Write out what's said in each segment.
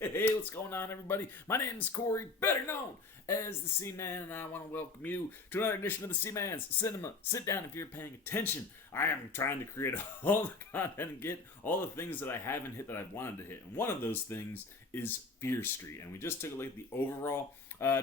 Hey, what's going on, everybody? My name is Corey, better known as the C-Man, and I want to welcome you to another edition of the C-Man's Cinema. Sit down if you're paying attention. I am trying to create all the content and get all the things that I haven't hit that I've wanted to hit, and one of those things is Fear Street, and we just took a look at the overall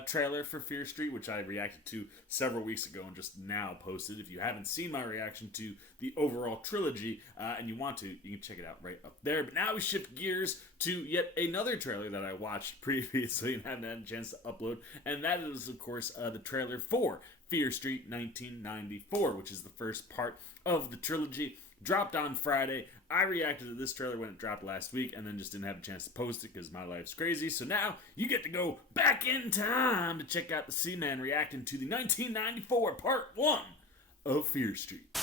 trailer for Fear Street, which I reacted to several weeks ago and just now posted. If you haven't seen my reaction to the overall trilogy and you want to, you can check it out right up there. But now we shift gears to yet another trailer that I watched previously and haven't had a chance to upload, and that is, of course, the trailer for Fear Street 1994, which is the first part of the trilogy. Dropped on Friday. I reacted to this trailer when it dropped last week and then just didn't have a chance to post it because my life's crazy. So now you get to go back in time to check out the C-Man reacting to the 1994 Part 1 of Fear Street.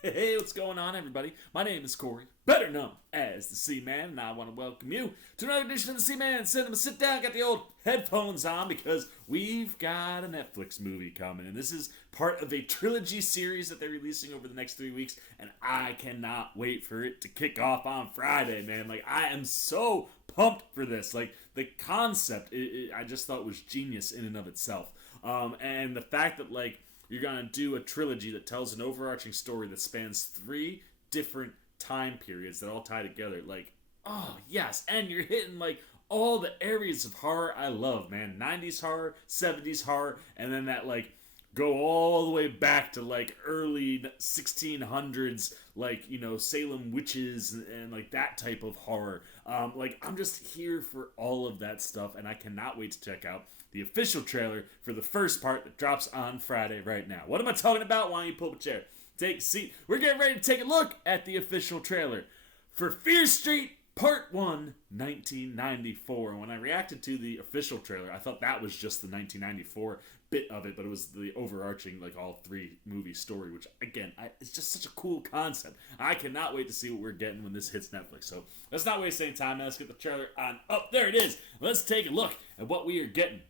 Hey, what's going on, everybody? My name is Corey, better known as the C-Man, and I want to welcome you to another edition of the C-Man Cinema. Sit down, got the old headphones on, because we've got a Netflix movie coming, and this is part of a trilogy series that they're releasing over the next 3 weeks, and I cannot wait for it to kick off on Friday, man. Like, I am so pumped for this. Like, the concept, I just thought was genius in and of itself. And the fact that, like, you're going to do a trilogy that tells an overarching story that spans 3 different time periods that all tie together. Like, oh, yes. And you're hitting, like, all the areas of horror I love, man. 90s horror, 70s horror, and then that, like, go all the way back to, like, early 1600s, like, you know, Salem witches and like, that type of horror. Like, I'm just here for all of that stuff, and I cannot wait to check out the official trailer for the first part that drops on Friday right now. What am I talking about? Why don't you pull up a chair? Take a seat. We're getting ready to take a look at the official trailer for Fear Street Part 1, 1994. And when I reacted to the official trailer, I thought that was just the 1994 bit of it, but it was the overarching, like, all 3 movie story, which, again, it's just such a cool concept. I cannot wait to see what we're getting when this hits Netflix. So let's not waste any time. Let's get the trailer on. Oh, there it is. Let's take a look at what we are getting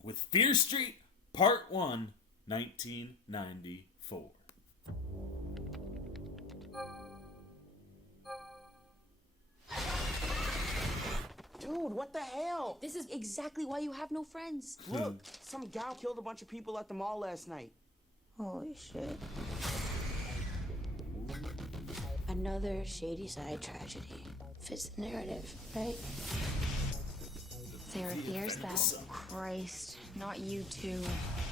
with Fear Street Part 1, 1994. Dude, what the hell? This is exactly why you have no friends. Look, some gal killed a bunch of people at the mall last night. Holy shit. Another shady side tragedy. Fits the narrative, right? Sarah fears that. Christ, not you too.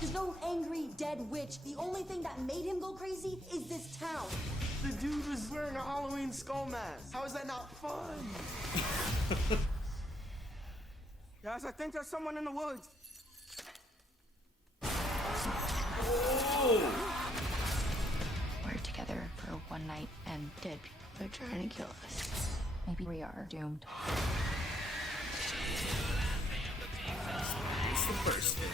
There's no angry dead witch. The only thing that made him go crazy is this town. The dude was wearing a Halloween skull mask. How is that not fun? Guys, I think there's someone in the woods. Oh! We're together for one night and dead people are trying to kill us. Maybe we are doomed. It's the first thing.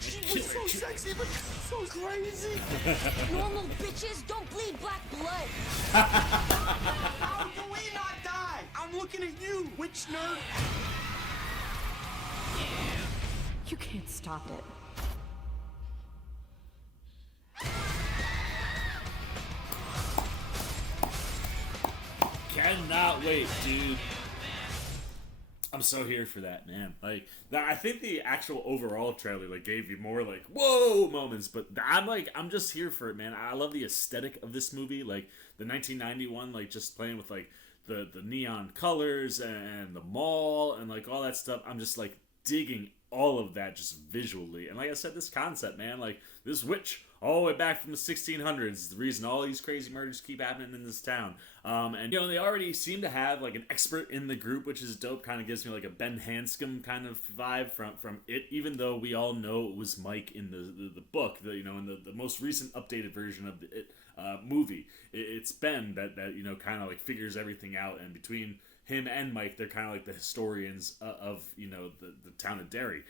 She was so sexy, but so crazy. Normal bitches don't bleed black blood. How do we not die? I'm looking at you, witch nerd. You can't stop it. Cannot wait, dude. I'm so here for that, man. Like, I think the actual overall trailer, like, gave you more, like, whoa moments, but I'm just here for it, man. I love the aesthetic of this movie, like, the 1991, like, just playing with, like, the neon colors and the mall and, like, all that stuff. I'm just, like, digging all of that just visually. And like I said, this concept, man, like, this witch all the way back from the 1600s is the reason all these crazy murders keep happening in this town. And, you know, they already seem to have, like, an expert in the group, which is dope. Kind of gives me, like, a Ben Hanscom kind of vibe from it, even though we all know it was Mike in the book, you know, in the most recent updated version of the movie. It's Ben that, you know, kind of, like, figures everything out, and between him and Mike, they're kind of like the historians of, you know, the town of Derry.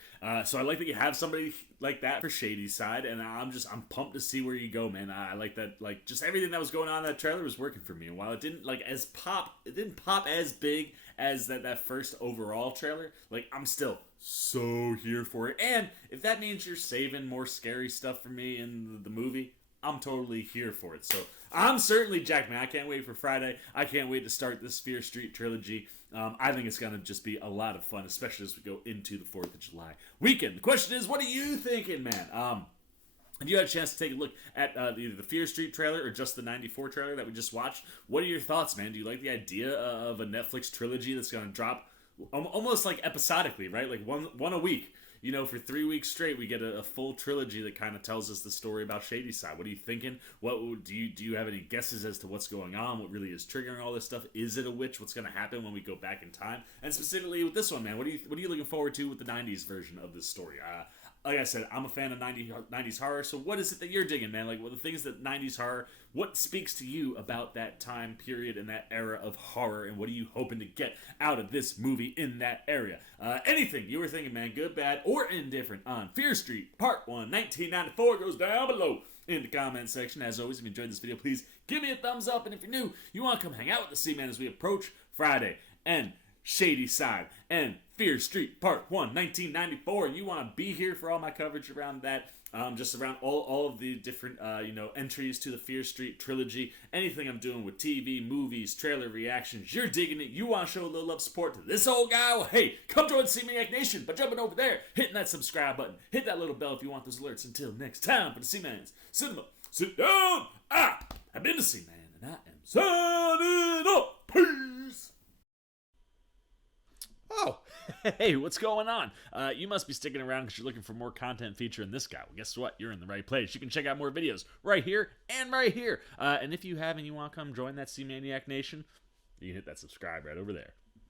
So I like that you have somebody like that for Shady's side, and I'm pumped to see where you go, man. I like that, like, just everything that was going on in that trailer was working for me. And while it didn't pop as big as that first overall trailer, like, I'm still so here for it. And if that means you're saving more scary stuff for me in the movie, I'm totally here for it. So I'm certainly jacked, man. I can't wait for Friday. I can't wait to start this Fear Street trilogy. I think it's going to just be a lot of fun, especially as we go into the 4th of July weekend. The question is, what are you thinking, man? If you had a chance to take a look at either the Fear Street trailer or just the 94 trailer that we just watched, what are your thoughts, man? Do you like the idea of a Netflix trilogy that's going to drop almost like episodically, right? Like one a week. You know, for 3 weeks straight, we get a full trilogy that kind of tells us the story about Shadyside. What are you thinking? Do you have any guesses as to what's going on? What really is triggering all this stuff? Is it a witch? What's going to happen when we go back in time? And specifically with this one, man, what are you looking forward to with the 90s version of this story? Like I said, I'm a fan of 90s horror, so what is it that you're digging, man? Like, what the things that 90s horror, what speaks to you about that time period and that era of horror, and what are you hoping to get out of this movie in that area? Anything you were thinking, man, good, bad, or indifferent on Fear Street Part 1, 1994 goes down below in the comment section. As always, if you enjoyed this video, please give me a thumbs up, and if you're new, you want to come hang out with the C-Man as we approach Friday and Shadyside and Fear Street Part 1, 1994, and you want to be here for all my coverage around that, just around all of the different, entries to the Fear Street trilogy, anything I'm doing with TV, movies, trailer reactions, you're digging it, you want to show a little love support to this old guy, well, hey, come join C-Maniac Nation by jumping over there, hitting that subscribe button, hit that little bell if you want those alerts. Until next time, for the C-Man's Cinema, sit down, I've been the C-Man, and I am signing up, peace! Oh, hey, what's going on? You must be sticking around because you're looking for more content featuring this guy. Well, guess what? You're in the right place. You can check out more videos right here and right here. And if you have and you want to come join that C-Maniac Nation, you can hit that subscribe right over there.